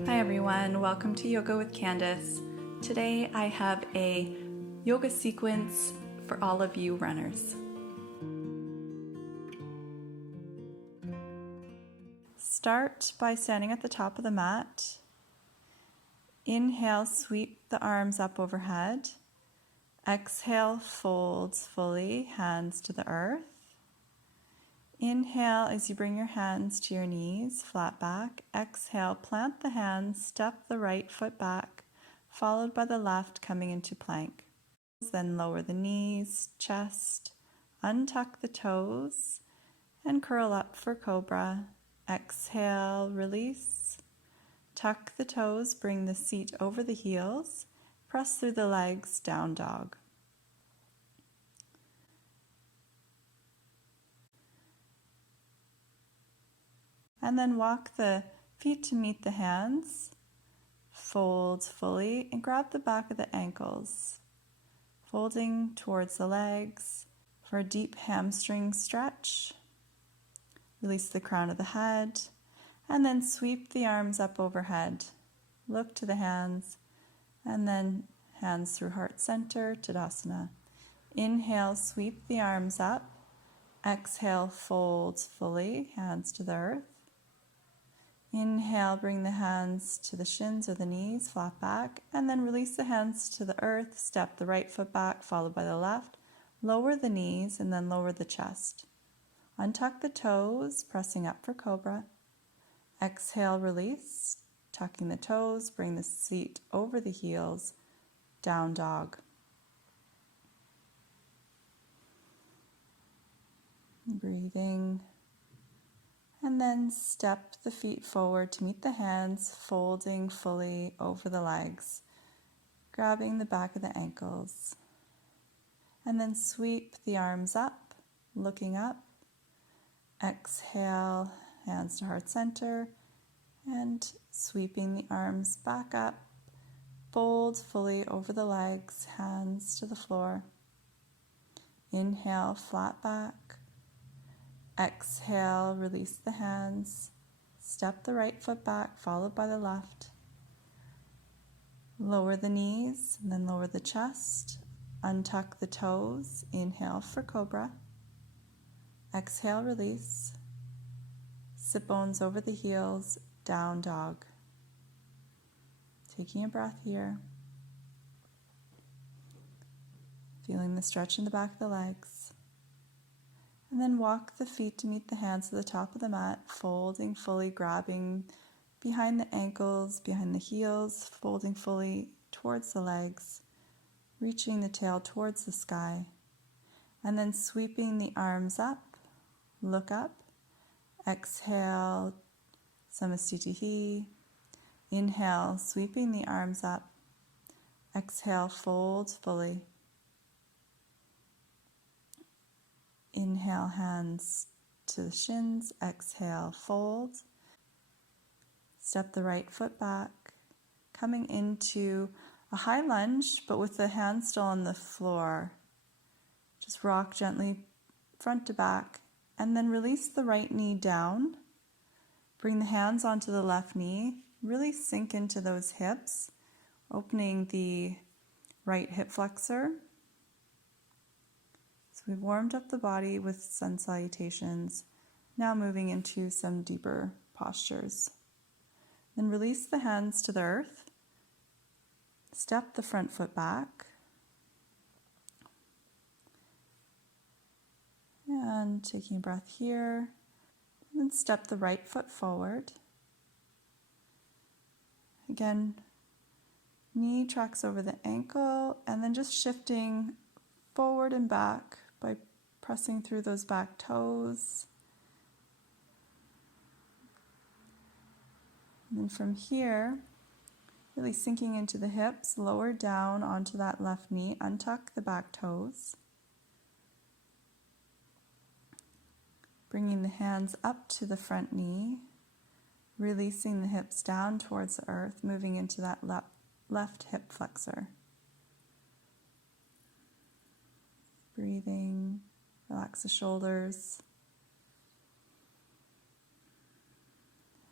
Hi everyone, welcome to Yoga with Candice. Today I have a yoga sequence for all of you runners. Start by standing at the top of the mat. Inhale, sweep the arms up overhead. Exhale, folds fully, hands to the earth. Inhale as you bring your hands to your knees, flat back. Exhale, plant the hands, step the right foot back, followed by the left coming into plank. Then lower the knees, chest, untuck the toes, and curl up for cobra. Exhale, release. Tuck the toes, bring the seat over the heels, press through the legs, down dog. And then walk the feet to meet the hands, fold fully, and grab the back of the ankles, folding towards the legs for a deep hamstring stretch. Release the crown of the head, and then sweep the arms up overhead. Look to the hands, and then hands through heart center, Tadasana. Inhale, sweep the arms up. Exhale, fold fully, hands to the earth. Inhale, bring the hands to the shins or the knees, flat back, and then release the hands to the earth. Step the right foot back, followed by the left. Lower the knees, and then lower the chest. Untuck the toes, pressing up for cobra. Exhale, release. Tucking the toes, bring the seat over the heels, down dog. Breathing. And then step the feet forward to meet the hands, folding fully over the legs, grabbing the back of the ankles. And then sweep the arms up, looking up. Exhale, hands to heart center, and sweeping the arms back up, fold fully over the legs, hands to the floor. Inhale, flat back. Exhale, release the hands. Step the right foot back, followed by the left. Lower the knees, and then lower the chest. Untuck the toes. Inhale for cobra. Exhale, release. Sit bones over the heels, down dog. Taking a breath here. Feeling the stretch in the back of the legs. And then walk the feet to meet the hands to the top of the mat, folding fully, grabbing behind the ankles, behind the heels, folding fully towards the legs, reaching the tail towards the sky, and then sweeping the arms up, look up, exhale, Samastitihi, inhale, sweeping the arms up, exhale, fold fully. Inhale, hands to the shins. Exhale, fold. Step the right foot back, coming into a high lunge, but with the hands still on the floor. Just rock gently front to back, and then release the right knee down. Bring the hands onto the left knee. Really sink into those hips, opening the right hip flexor. So we've warmed up the body with sun salutations, now moving into some deeper postures. Then release the hands to the earth, step the front foot back, and taking a breath here, and then step the right foot forward. Again, knee tracks over the ankle, and then just shifting forward and back by pressing through those back toes. And then from here, really sinking into the hips, lower down onto that left knee, untuck the back toes. Bringing the hands up to the front knee, releasing the hips down towards the earth, moving into that left hip flexor. Breathing, relax the shoulders.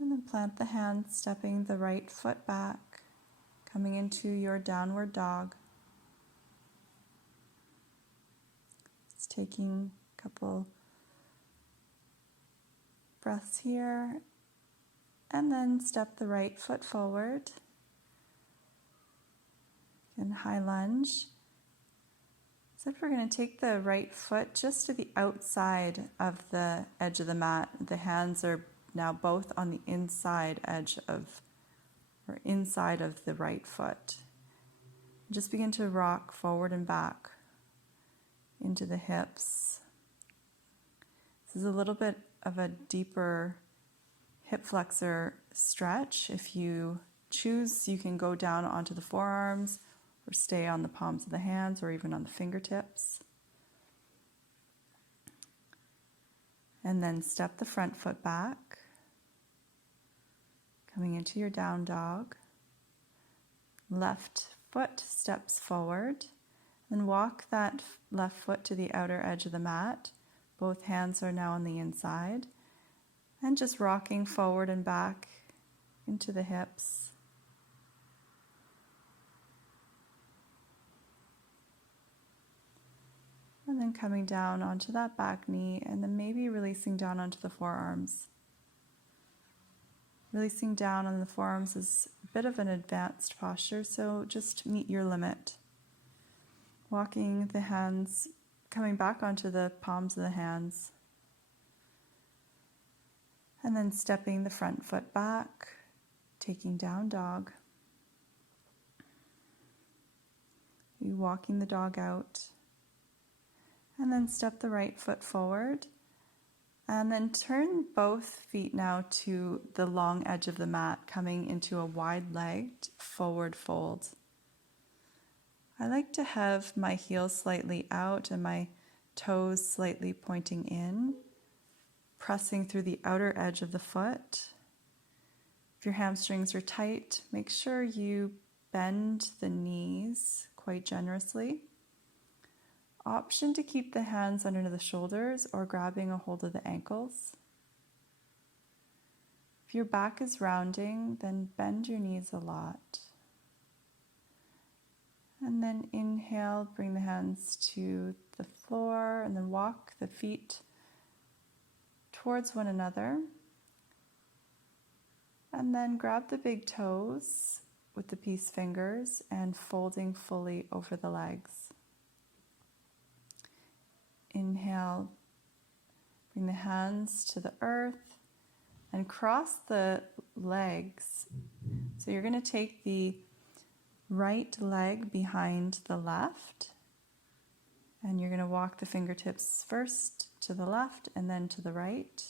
And then plant the hands, stepping the right foot back, coming into your downward dog. Just taking a couple breaths here, and then step the right foot forward. And high lunge. So we're going to take the right foot just to the outside of the edge of the mat. The hands are now both on the inside edge of, or inside of the right foot. Just begin to rock forward and back into the hips. This is a little bit of a deeper hip flexor stretch. If you choose, you can go down onto the forearms or stay on the palms of the hands or even on the fingertips. And then step the front foot back, coming into your down dog. Left foot steps forward. Then walk that left foot to the outer edge of the mat. Both hands are now on the inside. And just rocking forward and back into the hips. And then coming down onto that back knee, and then maybe releasing down onto the forearms. Releasing down on the forearms is a bit of an advanced posture, so just meet your limit. Walking the hands, coming back onto the palms of the hands. And then stepping the front foot back, taking down dog. You walking the dog out. And then step the right foot forward. And then turn both feet now to the long edge of the mat, coming into a wide-legged forward fold. I like to have my heels slightly out and my toes slightly pointing in, pressing through the outer edge of the foot. If your hamstrings are tight, make sure you bend the knees quite generously. Option to keep the hands under the shoulders or grabbing a hold of the ankles. If your back is rounding, then bend your knees a lot. And then inhale, bring the hands to the floor, and then walk the feet towards one another. And then grab the big toes with the peace fingers and folding fully over the legs. Inhale, bring the hands to the earth and cross the legs. So you're going to take the right leg behind the left, and you're going to walk the fingertips first to the left and then to the right.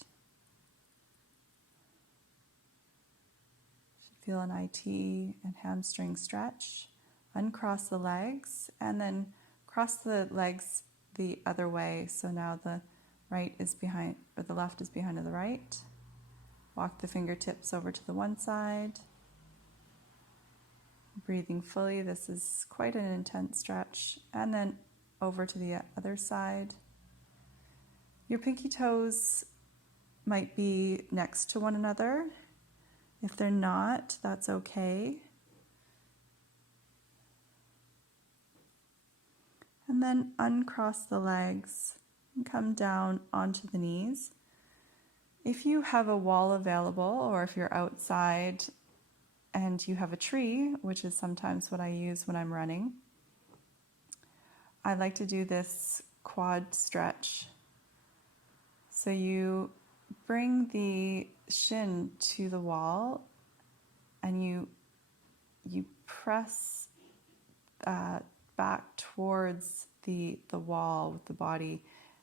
Feel an IT and hamstring stretch. Uncross the legs and then cross the legs the other way. So now the right is behind, or the left is behind the right. Walk the fingertips over to the one side. Breathing fully. This is quite an intense stretch. And then over to the other side. Your pinky toes might be next to one another. If they're not, that's okay. And then uncross the legs and come down onto the knees. If you have a wall available, or if you're outside and you have a tree, which is sometimes what I use when I'm running, I like to do this quad stretch. So you bring the shin to the wall and you press back towards the wall with the body,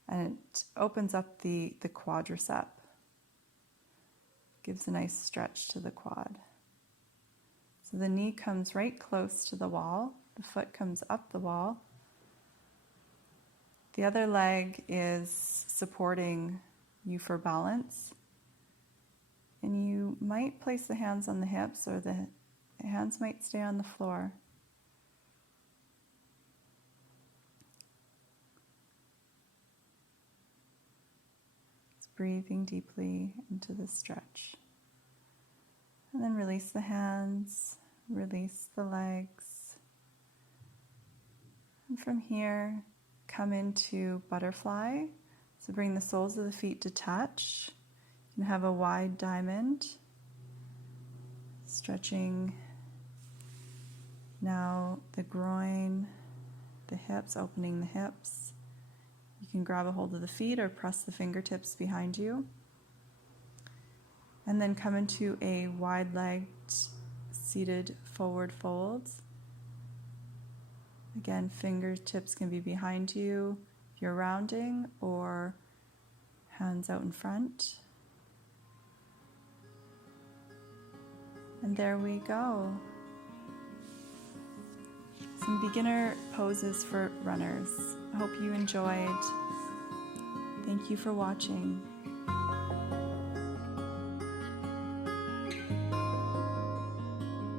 and it opens up the quadricep. Gives a nice stretch to the quad. So the knee comes right close to the wall, the foot comes up the wall. The other leg is supporting you for balance. And you might place the hands on the hips, or the hands might stay on the floor. Just breathing deeply into the stretch. And then release the hands, release the legs. And from here, come into butterfly. So bring the soles of the feet to touch. You can have a wide diamond. Stretching now the groin, the hips, opening the hips. You can grab a hold of the feet or press the fingertips behind you. And then come into a wide-legged seated forward fold. Again, fingertips can be behind you if you're rounding, or hands out in front. And there we go. Some beginner poses for runners. I hope you enjoyed. Thank you for watching.